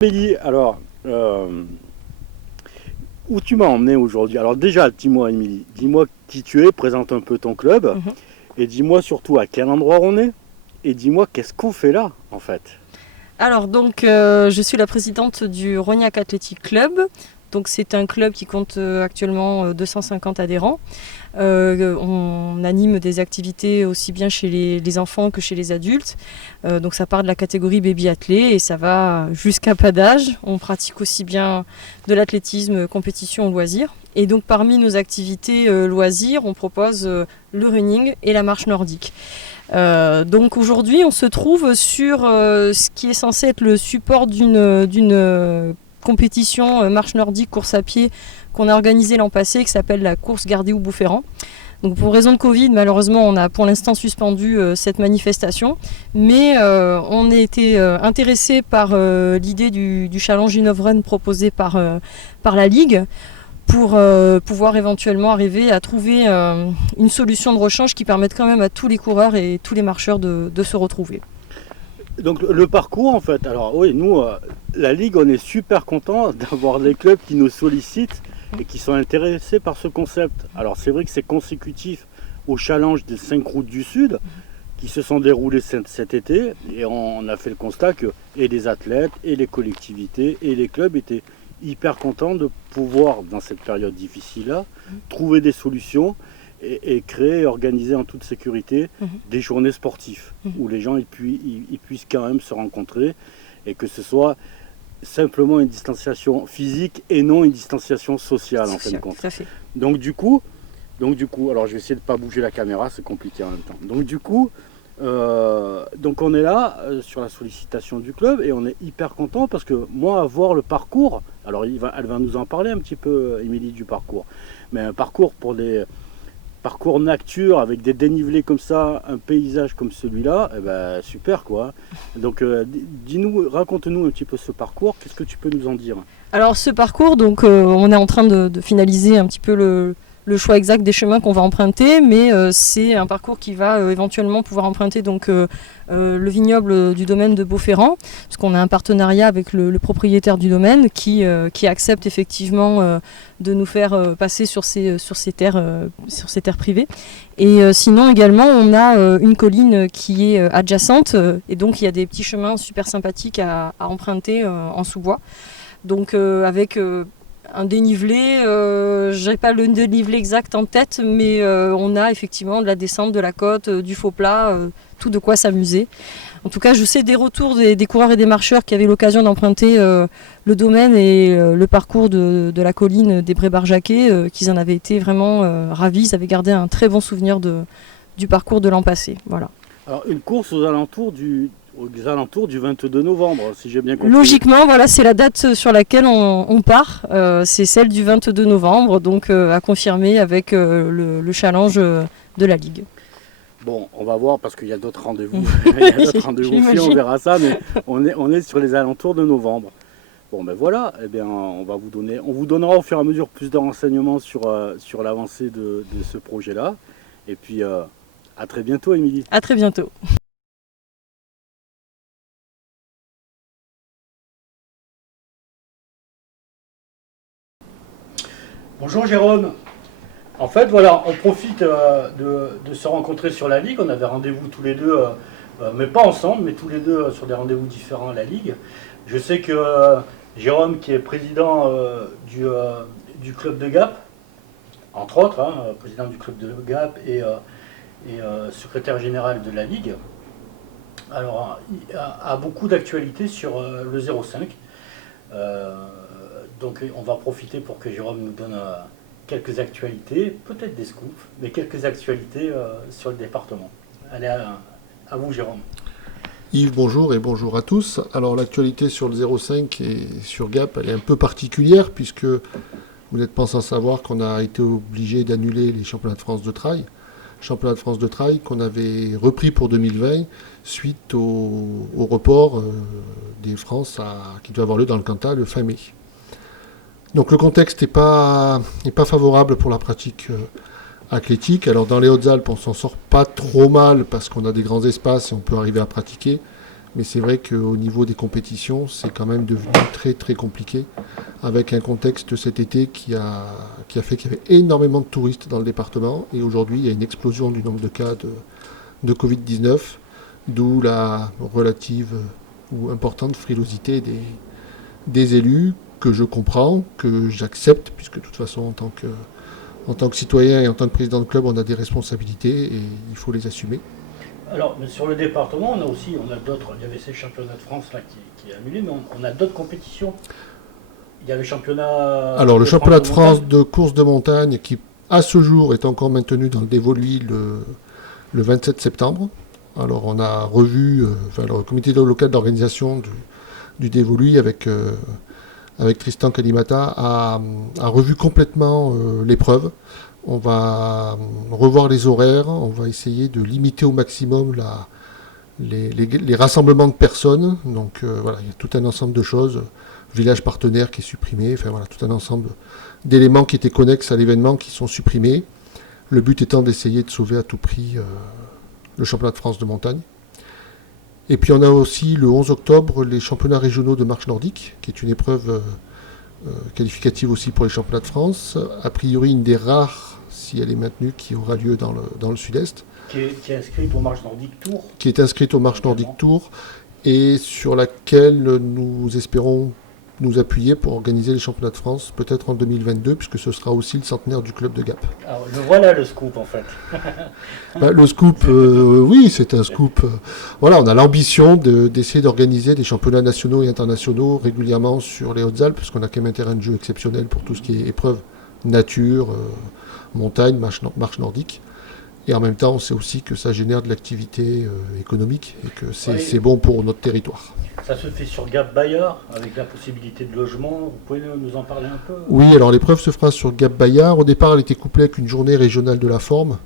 Peggy, alors, où tu m'as emmené aujourd'hui? Alors déjà, dis-moi, Émilie, dis-moi qui tu es, présente un peu ton club, Mhm. et dis-moi surtout à quel endroit on est, et dis-moi qu'est-ce qu'on fait là, en fait. Alors donc je suis la présidente du Rognac Athletic Club. Donc c'est un club qui compte actuellement 250 adhérents. On anime des activités aussi bien chez les enfants que chez les adultes. Donc ça part de la catégorie baby athlé et ça va jusqu'à pas d'âge. On pratique aussi bien de l'athlétisme, compétition ou loisirs. Et donc parmi nos activités loisirs, on propose le running et la marche nordique. Donc aujourd'hui, on se trouve sur ce qui est censé être le support d'une compétition marche nordique course à pied qu'on a organisée l'an passé qui s'appelle la course Gardéou-Boufféran. Donc pour raison de Covid, malheureusement, on a pour l'instant suspendu cette manifestation, mais on a été intéressé par l'idée du challenge InnovRun proposé par la Ligue pour pouvoir éventuellement arriver à trouver une solution de rechange qui permette quand même à tous les coureurs et tous les marcheurs de se retrouver. Donc le parcours, en fait, alors oui, nous, la Ligue, on est super content d'avoir des clubs qui nous sollicitent et qui sont intéressés par ce concept. Alors c'est vrai que c'est consécutif au challenge des 5 routes du Sud, qui se sont déroulés cet été, et on a fait le constat que et les athlètes, et les collectivités, et les clubs étaient hyper contents de pouvoir, dans cette période difficile-là, trouver des solutions et créer et organiser en toute sécurité des journées sportives où les gens ils puissent quand même se rencontrer et que ce soit simplement une distanciation physique et non une distanciation sociale en fin de compte. Tout à fait. Donc du coup, alors je vais essayer de ne pas bouger la caméra, c'est compliqué en même temps. Donc du coup, donc on est là sur la sollicitation du club et on est hyper content parce que moi, à voir le parcours, alors elle va nous en parler un petit peu, Émilie, du parcours, mais un parcours pour des parcours nature avec des dénivelés comme ça, un paysage comme celui-là, eh ben, super quoi. Donc dis-nous, raconte-nous un petit peu ce parcours, qu'est-ce que tu peux nous en dire? Alors ce parcours, donc on est en train de finaliser un petit peu le choix exact des chemins qu'on va emprunter, mais c'est un parcours qui va éventuellement pouvoir emprunter donc le vignoble du domaine de Beauferrand, parce qu'on a un partenariat avec le propriétaire du domaine qui accepte effectivement de nous faire passer sur ces terres privées. Et sinon également on a une colline qui est adjacente et donc il y a des petits chemins super sympathiques à emprunter en sous-bois. Donc avec un dénivelé, je n'ai pas le dénivelé exact en tête, mais on a effectivement de la descente de la côte, du faux plat, tout de quoi s'amuser. En tout cas, je sais des retours des coureurs et des marcheurs qui avaient l'occasion d'emprunter le domaine et le parcours de la colline des Brés-Barjaquet, qu'ils en avaient été vraiment ravis, ils avaient gardé un très bon souvenir du parcours de l'an passé. Voilà. Alors une course aux alentours du 22 novembre, si j'ai bien compris. Logiquement, voilà, c'est la date sur laquelle on part. C'est celle du 22 novembre, donc à confirmer avec le challenge de la Ligue. Bon, on va voir parce qu'il y a d'autres rendez-vous. Il y a d'autres rendez-vous aussi, on verra ça, mais on est sur les alentours de novembre. Bon ben voilà, eh bien, on vous donnera au fur et à mesure plus de renseignements sur l'avancée de ce projet-là. Et puis à très bientôt, Émilie. À très bientôt. Bonjour Jérôme. En fait, voilà, on profite de se rencontrer sur la Ligue. On avait rendez-vous tous les deux, mais pas ensemble, mais tous les deux sur des rendez-vous différents à la Ligue. Je sais que Jérôme, qui est président du club de Gap, entre autres, hein, président du club de Gap et secrétaire général de la Ligue, alors, il a beaucoup d'actualités sur le 05. Euh, donc on va profiter pour que Jérôme nous donne quelques actualités, peut-être des scoops, mais quelques actualités sur le département. Allez, à vous Jérôme. Yves, bonjour et bonjour à tous. Alors l'actualité sur le 05 et sur Gap, elle est un peu particulière puisque vous n'êtes pas sans savoir qu'on a été obligé d'annuler les championnats de France de trail. Championnat de France de trail qu'on avait repris pour 2020 suite au report des France qui doit avoir lieu dans le Cantal le fin mai. Donc le contexte n'est pas favorable pour la pratique athlétique. Alors dans les Hautes-Alpes, on s'en sort pas trop mal parce qu'on a des grands espaces et on peut arriver à pratiquer. Mais c'est vrai qu'au niveau des compétitions, c'est quand même devenu très très compliqué, avec un contexte cet été qui a fait qu'il y avait énormément de touristes dans le département, et aujourd'hui il y a une explosion du nombre de cas de Covid-19, d'où la relative ou importante frilosité des élus, que je comprends, que j'accepte, puisque de toute façon en tant que citoyen et en tant que président de club, on a des responsabilités et il faut les assumer. Alors, mais sur le département, on a d'autres. Il y avait ces championnats de France là qui est annulé, mais on a d'autres compétitions. Il y a le championnat. Alors, le championnat de France montagne. de course de montagne, qui à ce jour est encore maintenu dans le dévolu le 27 septembre. Alors, on a revu, le comité local d'organisation du dévolu avec Tristan Kalimata a revu complètement l'épreuve. On va revoir les horaires, on va essayer de limiter au maximum les rassemblements de personnes. Donc voilà, il y a tout un ensemble de choses. Village partenaire qui est supprimé, enfin voilà, tout un ensemble d'éléments qui étaient connexes à l'événement qui sont supprimés. Le but étant d'essayer de sauver à tout prix le championnat de France de montagne. Et puis on a aussi le 11 octobre les championnats régionaux de marche nordique, qui est une épreuve qualificative aussi pour les championnats de France. A priori une des rares, si elle est maintenue, qui aura lieu dans le sud-est. Qui est inscrite au Marche Nordique Tour. Qui est inscrite au Marche Nordique Tour et sur laquelle nous espérons nous appuyer pour organiser les championnats de France, peut-être en 2022, puisque ce sera aussi le centenaire du club de Gap. Alors, voilà le scoop en fait. Le scoop, oui, c'est un scoop. Voilà, on a l'ambition d'essayer d'organiser des championnats nationaux et internationaux régulièrement sur les Hautes-Alpes, parce qu'on a quand même un terrain de jeu exceptionnel pour tout ce qui est épreuve nature, montagne, marche nordique. Et en même temps, on sait aussi que ça génère de l'activité économique et que c'est bon pour notre territoire. Ça se fait sur Gap-Bayard, avec la possibilité de logement. Vous pouvez nous en parler un peu? Oui, alors l'épreuve se fera sur Gap-Bayard. Au départ, elle était couplée avec une journée régionale de la forme.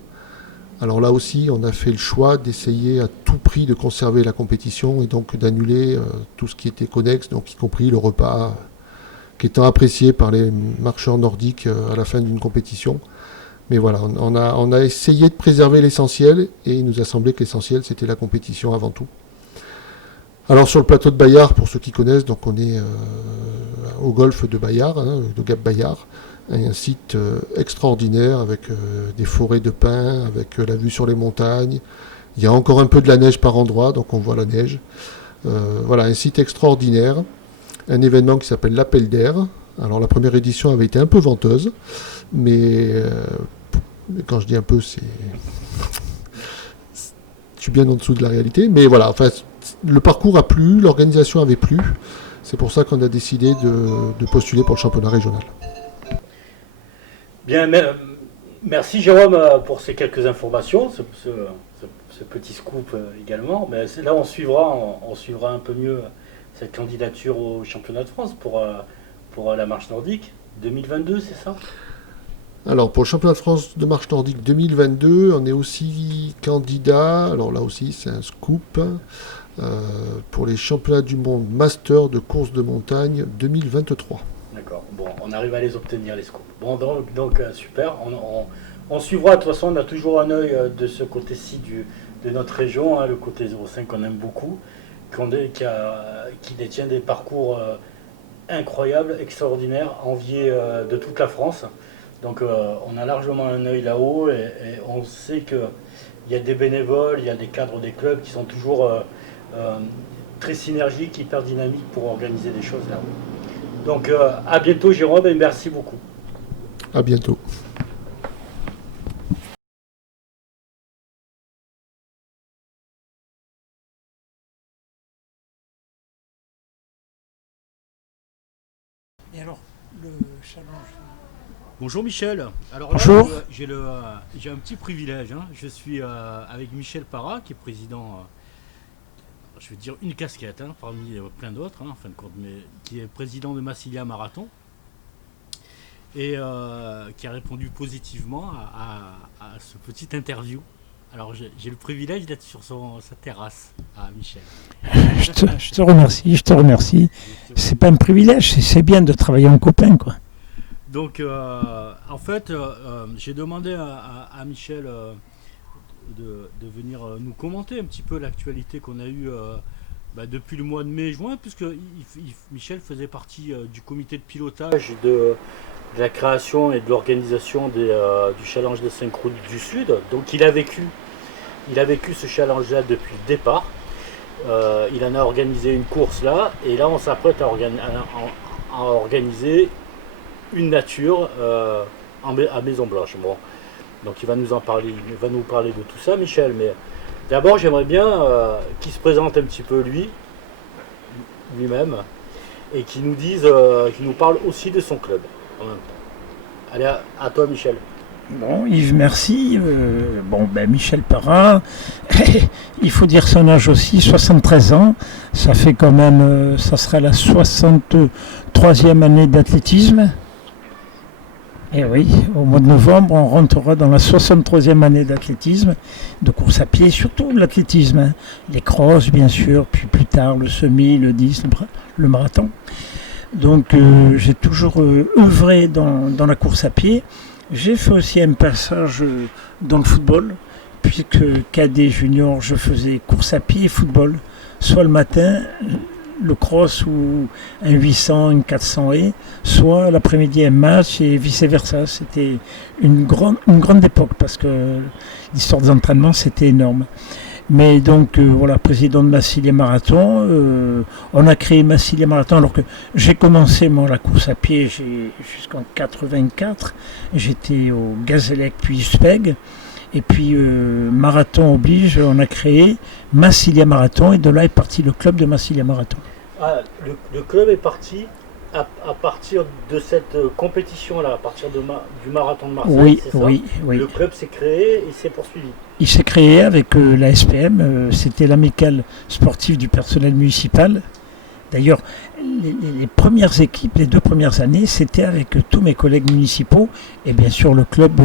Alors là aussi, on a fait le choix d'essayer à tout prix de conserver la compétition et donc d'annuler tout ce qui était connexe, donc y compris le repas qui étant apprécié par les marcheurs nordiques à la fin d'une compétition. Mais voilà, on a essayé de préserver l'essentiel et il nous a semblé que l'essentiel c'était la compétition avant tout. Alors sur le plateau de Bayard, pour ceux qui connaissent, donc on est au golfe de Bayard, de Gap Bayard, un site extraordinaire avec des forêts de pins, avec la vue sur les montagnes. Il y a encore un peu de la neige par endroit, donc on voit la neige. Voilà, un site extraordinaire, un événement qui s'appelle l'Appel d'air. Alors la première édition avait été un peu venteuse, mais quand je dis un peu, je suis bien en dessous de la réalité. Mais voilà, enfin, le parcours a plu, l'organisation avait plu. C'est pour ça qu'on a décidé de postuler pour le championnat régional. Bien, merci Jérôme pour ces quelques informations, ce petit scoop également. Mais là, on suivra un peu mieux cette candidature au championnat de France pour la marche nordique 2022, c'est ça? Alors pour le championnat de France de marche nordique 2022, on est aussi candidat, alors là aussi c'est un scoop, pour les championnats du monde master de course de montagne 2023. D'accord, bon, on arrive à les obtenir les scoops. Bon, donc super, on suivra, de toute façon on a toujours un œil de ce côté-ci de notre région, le côté 05 qu'on aime beaucoup, qui détient des parcours incroyables, extraordinaires, enviés de toute la France. Donc on a largement un œil là-haut et on sait qu'il y a des bénévoles, il y a des cadres des clubs qui sont toujours très synergiques, hyper dynamiques pour organiser des choses là-haut. Donc à bientôt Jérôme et merci beaucoup. À bientôt. Et alors, le challenge. Bonjour Michel. Alors Bonjour. Là, j'ai un petit privilège. Je suis avec Michel Parra, qui est président, je veux dire une casquette parmi plein d'autres, en fin de compte, mais qui est président de Massilia Marathon et qui a répondu positivement à ce petit interview. Alors j'ai le privilège d'être sur sa terrasse à Michel. Je te remercie. C'est pas un privilège, c'est bien de travailler en copain, quoi. Donc, en fait, j'ai demandé à Michel de venir nous commenter un petit peu l'actualité qu'on a eue Depuis le mois de mai-juin, puisque Michel faisait partie du comité de pilotage de la création et de l'organisation du challenge des 5 routes du Sud. Donc il a vécu ce challenge-là depuis le départ. Il en a organisé une course là, et là on s'apprête à organiser une nature à Maison Blanche. Bon. Donc il va nous parler de tout ça, Michel, mais d'abord j'aimerais bien qu'il se présente un petit peu lui-même, et qu'il nous parle aussi de son club en même temps. Allez, à toi, Michel. Bon, Yves, merci. Michel Parra, il faut dire son âge aussi, 73 ans. Ça fait quand même, ça sera la 63e année d'athlétisme. Et oui, au mois de novembre, on rentrera dans la 63e année d'athlétisme, de course à pied, surtout l'athlétisme. Hein. Les crosses, bien sûr, puis plus tard le semi, le 10, le marathon. Donc j'ai toujours œuvré dans la course à pied. J'ai fait aussi un passage dans le football, puisque cadet junior, je faisais course à pied et football, soit le matin, le cross ou un 800, une 400 et soit l'après-midi un match et vice-versa. C'était une grande époque parce que l'histoire des entraînements c'était énorme. Mais donc président de Massilia Marathon, on a créé Massilia Marathon alors que j'ai commencé moi la course à pied jusqu'en 84, j'étais au Gazélec puis Uspeg. Et puis Marathon oblige, on a créé Massilia Marathon et de là est parti le club de Massilia Marathon. Ah, le club est parti à partir de cette compétition-là, à partir du marathon de Marseille, oui, c'est ça? Oui. Le club s'est créé et s'est poursuivi. Il s'est créé avec la SPM, c'était l'amicale sportive du personnel municipal. D'ailleurs, les premières équipes, les 2 premières années, c'était avec tous mes collègues municipaux et bien sûr le club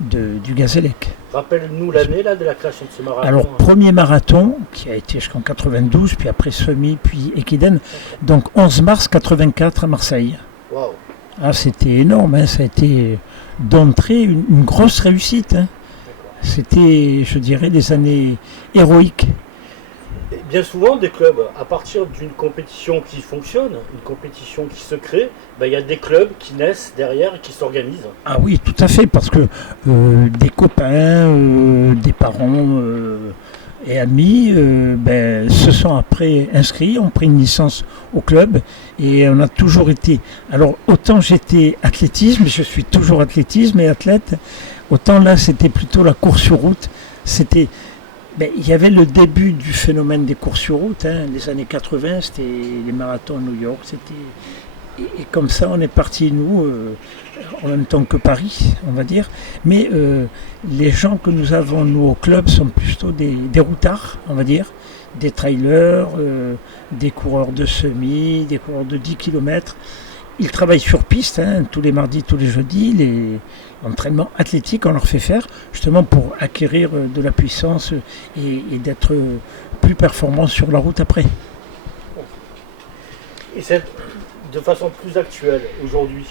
du Gazélec. Rappelle-nous l'année de la création de ce marathon. Alors, premier marathon, qui a été jusqu'en 92, puis après semi, puis Equiden. Donc 11 mars 84 à Marseille. Wow. Ah, c'était énorme, hein, ça a été d'entrée une grosse réussite. Hein. C'était, je dirais, des années héroïques. Et bien souvent, des clubs, à partir d'une compétition qui fonctionne, une compétition qui se crée, il y a des clubs qui naissent derrière et qui s'organisent. Ah oui, tout à fait, parce que des copains, des parents et amis se sont après inscrits, ont pris une licence au club et on a toujours été... Alors, autant j'étais athlétisme, je suis toujours athlétisme et athlète, autant là, c'était plutôt la course sur route. C'était... il y avait le début du phénomène des courses sur route, hein. Les années 80, c'était les marathons à New York, et comme ça on est parti nous, en même temps que Paris, on va dire, mais les gens que nous avons nous au club sont plutôt des routards, on va dire, des trailers, des coureurs de semi, des coureurs de 10 km. Ils travaillent sur piste, hein, tous les mardis, tous les jeudis, l'entraînement athlétique, on leur fait faire, justement pour acquérir de la puissance et d'être plus performants sur la route après. Et c'est de façon plus actuelle, aujourd'hui,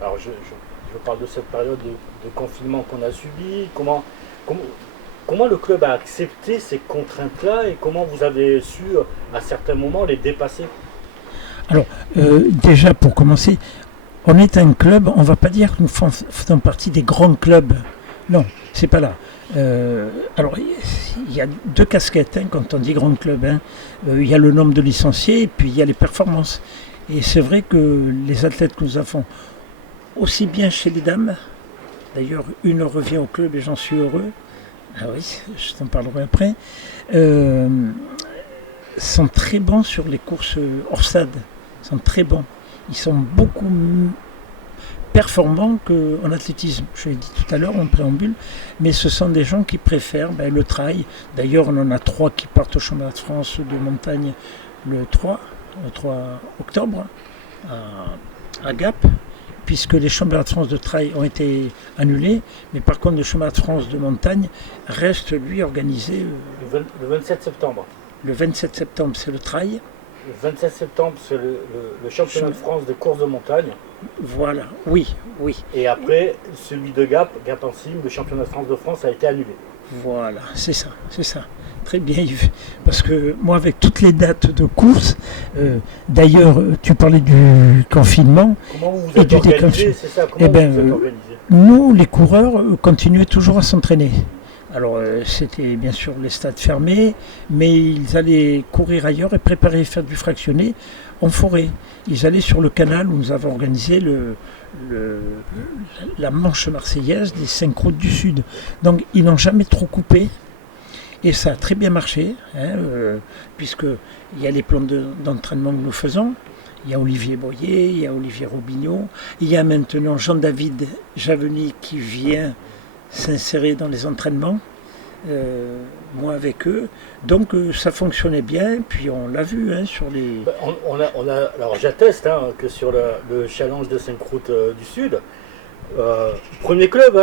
alors je parle de cette période de confinement qu'on a subi, comment le club a accepté ces contraintes-là et comment vous avez su, à certains moments, les dépasser? Alors, déjà, pour commencer, on est un club, on ne va pas dire que nous faisons partie des grands clubs. Non, c'est pas là. Alors, il y a 2 casquettes hein, quand on dit grand club. Hein. Il y a le nombre de licenciés et puis il y a les performances. Et c'est vrai que les athlètes que nous avons, aussi bien chez les dames, d'ailleurs une revient au club et j'en suis heureux, ah oui, je t'en parlerai après, sont très bons sur les courses hors stade, sont très bons. Ils sont beaucoup performants qu'en athlétisme. Je l'ai dit tout à l'heure en préambule, mais ce sont des gens qui préfèrent le trail. D'ailleurs, on en a 3 qui partent au championnat de France de montagne le 3 octobre à Gap, puisque les championnats de France de trail ont été annulés, mais par contre le championnat de France de montagne reste lui organisé le 27 septembre. Le 27 septembre, c'est le trail. Le 27 septembre, c'est le championnat de France de course de montagne. Voilà, oui. Et après, celui de Gap en cime, le championnat de France a été annulé. Voilà, c'est ça. très bien Yves. Parce que moi, avec toutes les dates de course, d'ailleurs, tu parlais du confinement. Comment vous Et êtes du organisé, déconfinement. c'est ça? Comment Eh ben, vous êtes organisé? Nous, les coureurs, continuaient toujours à s'entraîner. Alors, c'était bien sûr les stades fermés, mais ils allaient courir ailleurs et préparer faire du fractionné en forêt. Ils allaient sur le canal où nous avons organisé la manche marseillaise des 5 routes du Sud. Donc, ils n'ont jamais trop coupé. Et ça a très bien marché, puisqu'il y a les plans d'entraînement que nous faisons. Il y a Olivier Boyer, il y a Olivier Robignot, il y a maintenant Jean-David Javeny qui vient s'insérer dans les entraînements, moi avec eux. Donc ça fonctionnait bien, puis on l'a vu sur les... Alors j'atteste que sur le challenge de 5 routes du Sud, premier club,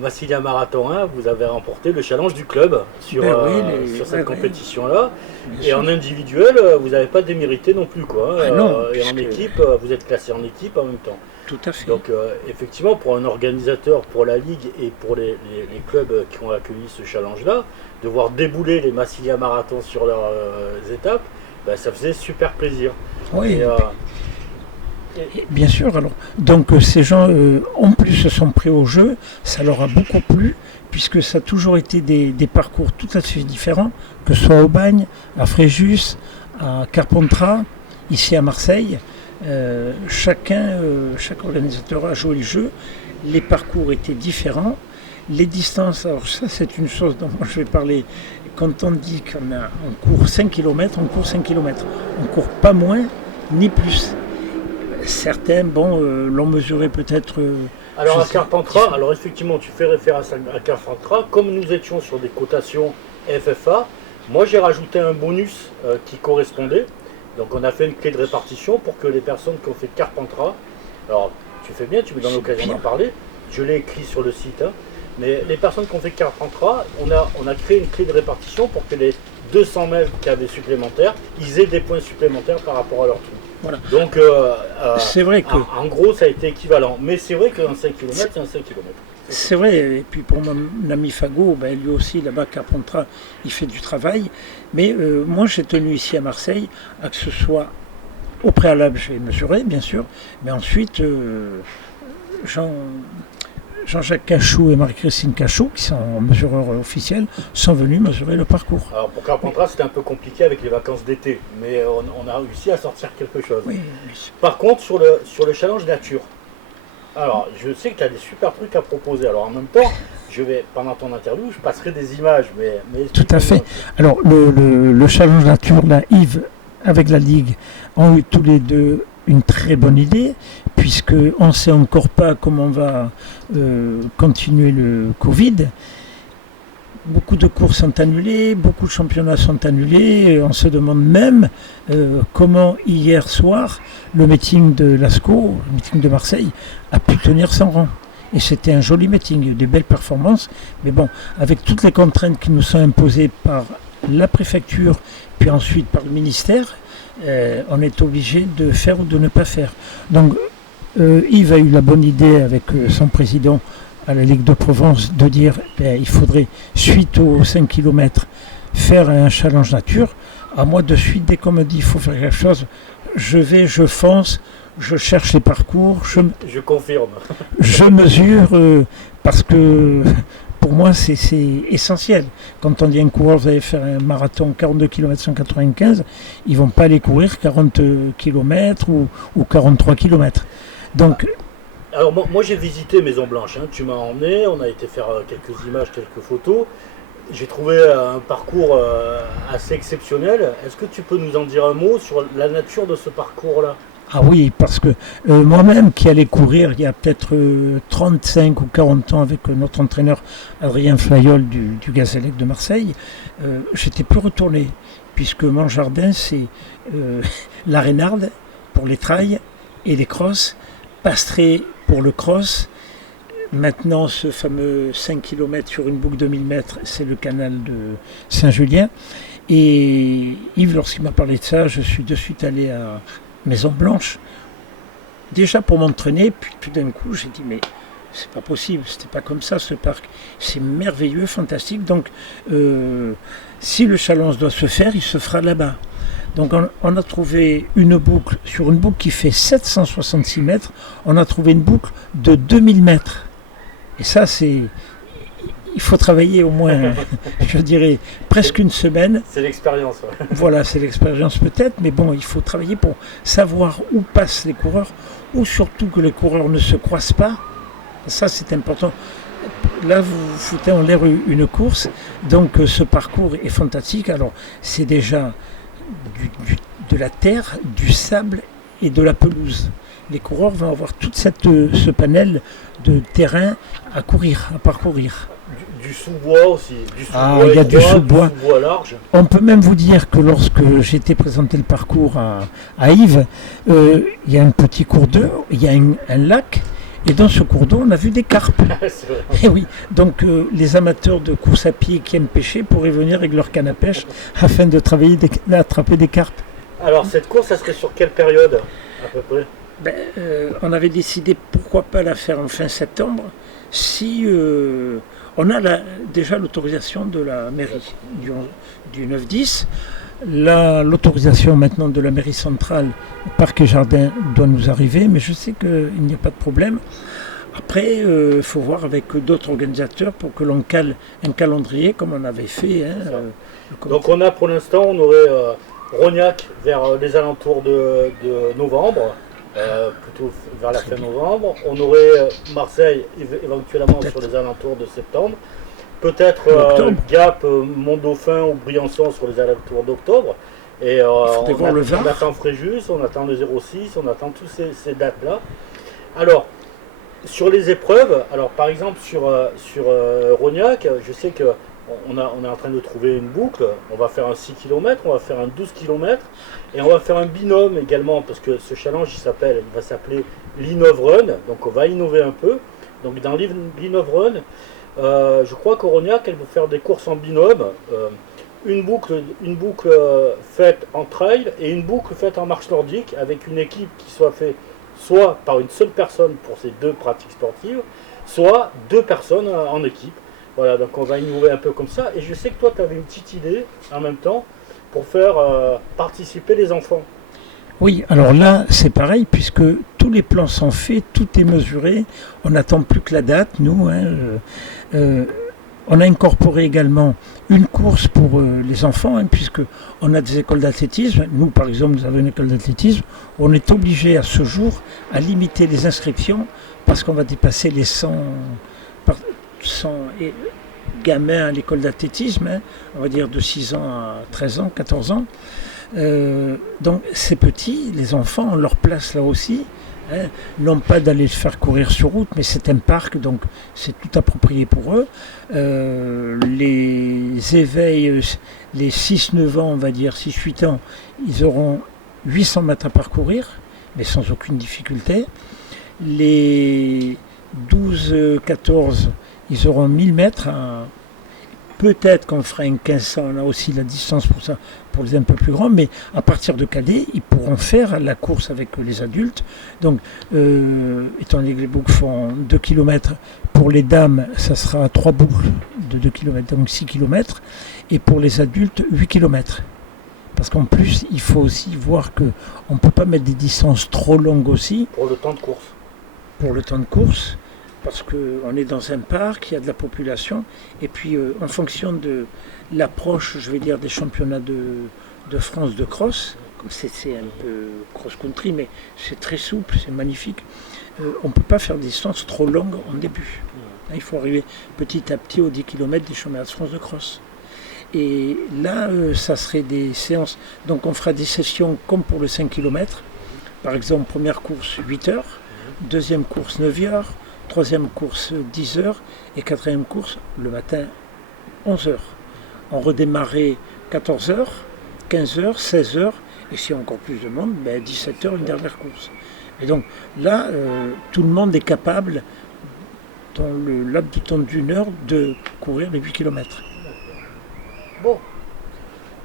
Massilia Marathon, vous avez remporté le challenge du club sur cette compétition-là. Et en individuel, vous n'avez pas démérité non plus, quoi. Et en équipe, vous êtes classé en équipe en même temps. Tout à fait. Donc effectivement, pour un organisateur, pour la Ligue et pour les clubs qui ont accueilli ce challenge-là, de voir débouler les Massilia Marathon sur leurs étapes, ça faisait super plaisir. Oui. Bien sûr, alors. Donc ces gens, en plus, se sont pris au jeu, ça leur a beaucoup plu, puisque ça a toujours été des parcours tout à fait différents, que ce soit au Bagne, à Fréjus, à Carpentras, ici à Marseille. Chaque organisateur a joué le jeu, les parcours étaient différents, les distances, alors ça c'est une chose dont moi je vais parler, quand on dit qu'on court 5 km, on court 5 km, on ne court pas moins ni plus. Certains, l'ont mesuré peut-être... alors à Carpentras, alors effectivement, tu fais référence à Carpentras, comme nous étions sur des cotations FFA, moi j'ai rajouté un bonus qui correspondait. Donc on a fait une clé de répartition pour que les personnes qui ont fait Carpentras, alors tu fais bien, tu me donnes l'occasion d'en parler, je l'ai écrit sur le site, mais les personnes qui ont fait Carpentras, on a créé une clé de répartition pour que les 200 mètres qu'il y avait supplémentaires, ils aient des points supplémentaires par rapport à leur truc. Voilà. Donc, c'est vrai que... en gros, ça a été équivalent. Mais c'est vrai qu'un 5 km, c'est un 5 km. C'est vrai, et puis pour mon ami Fago, lui aussi, là-bas, Carpentras, il fait du travail. Mais moi, j'ai tenu ici à Marseille à que ce soit au préalable, je vais mesurer, bien sûr, mais ensuite, Jean-Jacques Cachot et Marie-Christine Cachot, qui sont mesureurs officiels, sont venus mesurer le parcours. Alors pour Carpentras, c'était un peu compliqué avec les vacances d'été, mais on a réussi à sortir quelque chose. Oui. Par contre, sur le challenge nature, alors je sais que tu as des super trucs à proposer. Alors en même temps, pendant ton interview, je passerai des images. Mais tout à fait. Alors le challenge nature, là, Yves, avec la Ligue, ont eu tous les deux une très bonne idée, puisqu'on ne sait encore pas comment va continuer le Covid. Beaucoup de courses sont annulées, beaucoup de championnats sont annulés. On se demande même comment hier soir, le meeting de l'ASCO, le meeting de Marseille, a pu tenir son rang. Et c'était un joli meeting, il y a eu des belles performances. Mais bon, avec toutes les contraintes qui nous sont imposées par la préfecture, puis ensuite par le ministère, on est obligé de faire ou de ne pas faire. Donc Yves a eu la bonne idée avec son président à la Ligue de Provence de dire il faudrait, suite aux 5 km, faire un challenge nature. À moi de suite, dès qu'on me dit il faut faire quelque chose, je fonce, je cherche les parcours, je confirme. Je mesure parce que pour moi c'est essentiel. Quand on dit un coureur, vous allez faire un marathon 42 km 195, ils ne vont pas aller courir 40 km ou 43 km. Donc, alors moi j'ai visité Maison Blanche, tu m'as emmené, on a été faire quelques images, quelques photos. J'ai trouvé un parcours assez exceptionnel. Est-ce que tu peux nous en dire un mot sur la nature de ce parcours-là ? Ah oui, parce que moi-même qui allais courir il y a peut-être 35 ou 40 ans avec notre entraîneur Adrien Flayol du Gazélec de Marseille, j'étais plus retourné, puisque mon jardin c'est la Reynarde pour les trails et les crosses, Pastré pour le cross. Maintenant, ce fameux 5 km sur une boucle de 1000 mètres, c'est le canal de Saint-Julien. Et Yves, lorsqu'il m'a parlé de ça, je suis de suite allé à Maison Blanche, déjà pour m'entraîner, puis tout d'un coup, j'ai dit, mais c'est pas possible, c'était pas comme ça ce parc. C'est merveilleux, fantastique. Donc, si le challenge doit se faire, il se fera là-bas. Donc, on a trouvé une boucle, sur une boucle qui fait 766 mètres, on a trouvé une boucle de 2000 mètres. Et ça, il faut travailler au moins, je dirais, presque une semaine. C'est l'expérience. Ouais. Voilà, c'est l'expérience peut-être, mais bon, il faut travailler pour savoir où passent les coureurs, ou surtout que les coureurs ne se croisent pas. Ça, c'est important. Là, vous foutez en l'air une course, donc ce parcours est fantastique. Alors, c'est déjà de la terre, du sable et de la pelouse. Les coureurs vont avoir tout ce panel de terrain à courir, à parcourir. Du sous-bois aussi. Il y a du sous-bois. Large. On peut même vous dire que lorsque j'ai été présenter le parcours à Yves, il y a un petit cours d'eau, il y a un lac, et dans ce cours d'eau, on a vu des carpes. Et oui, donc les amateurs de course à pied qui aiment pêcher pourraient venir avec leur canne à pêche afin de travailler d'attraper des carpes. Alors cette course, ça serait sur quelle période à peu près? On avait décidé pourquoi pas la faire en fin septembre si on a déjà l'autorisation de la mairie du 9-10. L'autorisation maintenant de la mairie centrale, Parc et Jardin, doit nous arriver, mais je sais qu'il n'y a pas de problème. Après, il faut voir avec d'autres organisateurs pour que l'on cale un calendrier comme on avait fait. Donc on a pour l'instant, on aurait Rognac vers les alentours de novembre, plutôt vers la fin novembre. On aurait Marseille éventuellement sur les alentours de septembre. Peut-être Gap, Mont-Dauphin ou Briançon sur les alentours d'octobre. Et on attend Fréjus, on attend le 06, on attend toutes ces dates-là. Alors, sur les épreuves, alors par exemple sur Rognac, je sais qu'on est en train de trouver une boucle. On va faire un 6 km, on va faire un 12 km et on va faire un binôme également parce que ce challenge il va s'appeler l'Innov Run. Donc on va innover un peu. Donc dans l'Innov Run, je crois qu'Aurognac, elle veut faire des courses en binôme, une boucle faite en trail et une boucle faite en marche nordique avec une équipe qui soit faite soit par une seule personne pour ces deux pratiques sportives, soit deux personnes en équipe. Voilà, donc on va innover un peu comme ça. Et je sais que toi, tu avais une petite idée en même temps pour faire participer les enfants. Oui, alors là, c'est pareil, puisque tous les plans sont faits, tout est mesuré. On n'attend plus que la date, nous. On a incorporé également une course pour les enfants, puisque on a des écoles d'athlétisme. Nous, par exemple, nous avons une école d'athlétisme. On est obligé à ce jour à limiter les inscriptions parce qu'on va dépasser les 100 gamins à l'école d'athlétisme, on va dire de 6 ans à 13 ans, 14 ans. Donc c'est petit, les enfants ont leur place là aussi, non pas d'aller se faire courir sur route, mais c'est un parc, donc c'est tout approprié pour eux. Les éveils, les 6-9 ans, on va dire 6-8 ans, ils auront 800 mètres à parcourir, mais sans aucune difficulté. Les 12-14, ils auront 1000 mètres. Peut-être qu'on fera un 1500, on a aussi la distance pour ça, pour les un peu plus grands, mais à partir de cadet, ils pourront faire la course avec les adultes. Donc, étant donné que les boucles font 2 km, pour les dames, ça sera 3 boucles de 2 km, donc 6 km, et pour les adultes, 8 km. Parce qu'en plus, il faut aussi voir qu'on ne peut pas mettre des distances trop longues aussi. Pour le temps de course. Pour le temps de course. Parce qu'on est dans un parc, il y a de la population, et puis en fonction de l'approche, je vais dire, des championnats de France de cross, c'est un peu cross-country, mais c'est très souple, c'est magnifique, on ne peut pas faire des distances trop longues en début. Il faut arriver petit à petit aux 10 km des championnats de France de cross. Et là, ça serait des séances, donc on fera des sessions comme pour le 5 km, par exemple, première course 8 heures, deuxième course 9 heures, troisième course 10 heures et quatrième course le matin 11 heures. On redémarrait 14 heures, 15 heures, 16 heures et si encore plus de monde, 17 heures une dernière course. Et donc là, tout le monde est capable, dans le laps de temps d'une heure, de courir les 8 km. Bon,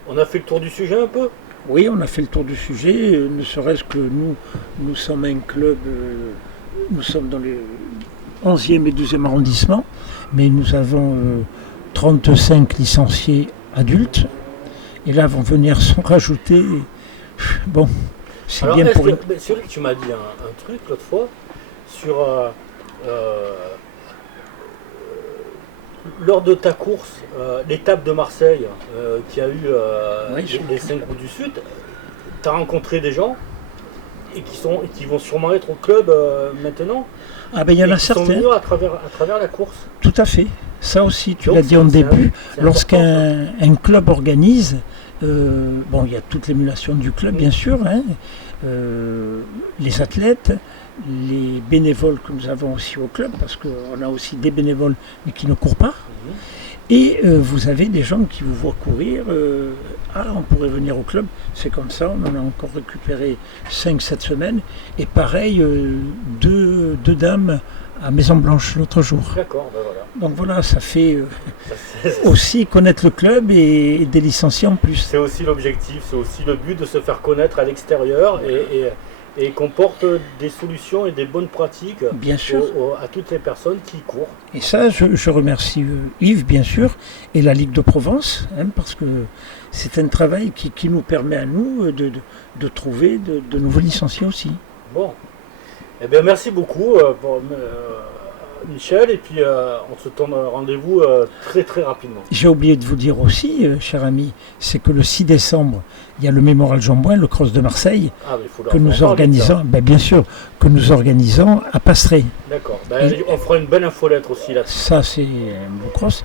on a fait le tour du sujet un peu. Oui, on a fait le tour du sujet, ne serait-ce que nous sommes un club, nous sommes dans 11e et 12e arrondissement, mais nous avons 35 licenciés adultes, et là vont venir s'en rajouter. Bon, c'est Alors, bien pour une... c'est vrai que tu m'as dit un truc l'autre fois sur lors de ta course, l'étape de Marseille qui a eu les 5 roues du Sud, tu as rencontré des gens et qui vont sûrement être au club maintenant. Ah ben il y en a qui sont certains. venus à travers la course. Tout à fait. Ça aussi, tu Donc, l'as dit en début, c'est lorsqu'un club organise, bon, il y a toute l'émulation du club, bien sûr, hein, les athlètes, les bénévoles que nous avons aussi au club, parce qu'on a aussi des bénévoles, mais qui ne courent pas. Et vous avez des gens qui vous voient courir, ah, on pourrait venir au club, c'est comme ça, on en a encore récupéré 5 cette semaine, et pareil, deux dames à Maison Blanche l'autre jour. D'accord, ben voilà. Donc voilà, ça fait aussi connaître le club et des licenciés en plus. C'est aussi l'objectif, c'est aussi le but de se faire connaître à l'extérieur et qu'on porte des solutions et des bonnes pratiques Bien sûr. à toutes les personnes qui courent. Et ça, je remercie Yves, bien sûr, et la Ligue de Provence, hein, parce que c'est un travail qui nous permet à nous de trouver de nouveaux licenciés aussi. Bon, eh bien merci beaucoup Michel, et puis on se donne rendez-vous très très rapidement. J'ai oublié de vous dire aussi, cher ami, c'est que le 6 décembre, il y a le Mémorial Jean-Bouin, le Cross de Marseille, Ah, mais il faut leur que en nous parler, organisons, ça. bien sûr, que nous organisons à Passerey. D'accord, on fera une belle infolettre aussi là-dessus. Ça, c'est un beau cross.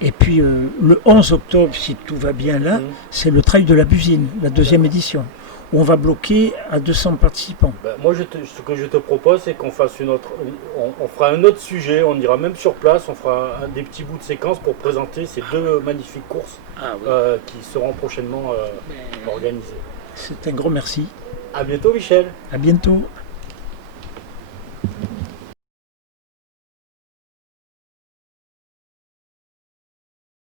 Et puis le 11 octobre, si tout va bien là, c'est le trail de la Busine, la 2e édition, où on va bloquer à 200 participants. Moi, ce que je te propose, c'est qu'on fasse on fera un autre sujet, on ira même sur place, on fera des petits bouts de séquence pour présenter ces 2 magnifiques courses qui seront prochainement organisées. C'est un gros merci. À bientôt Michel. À bientôt.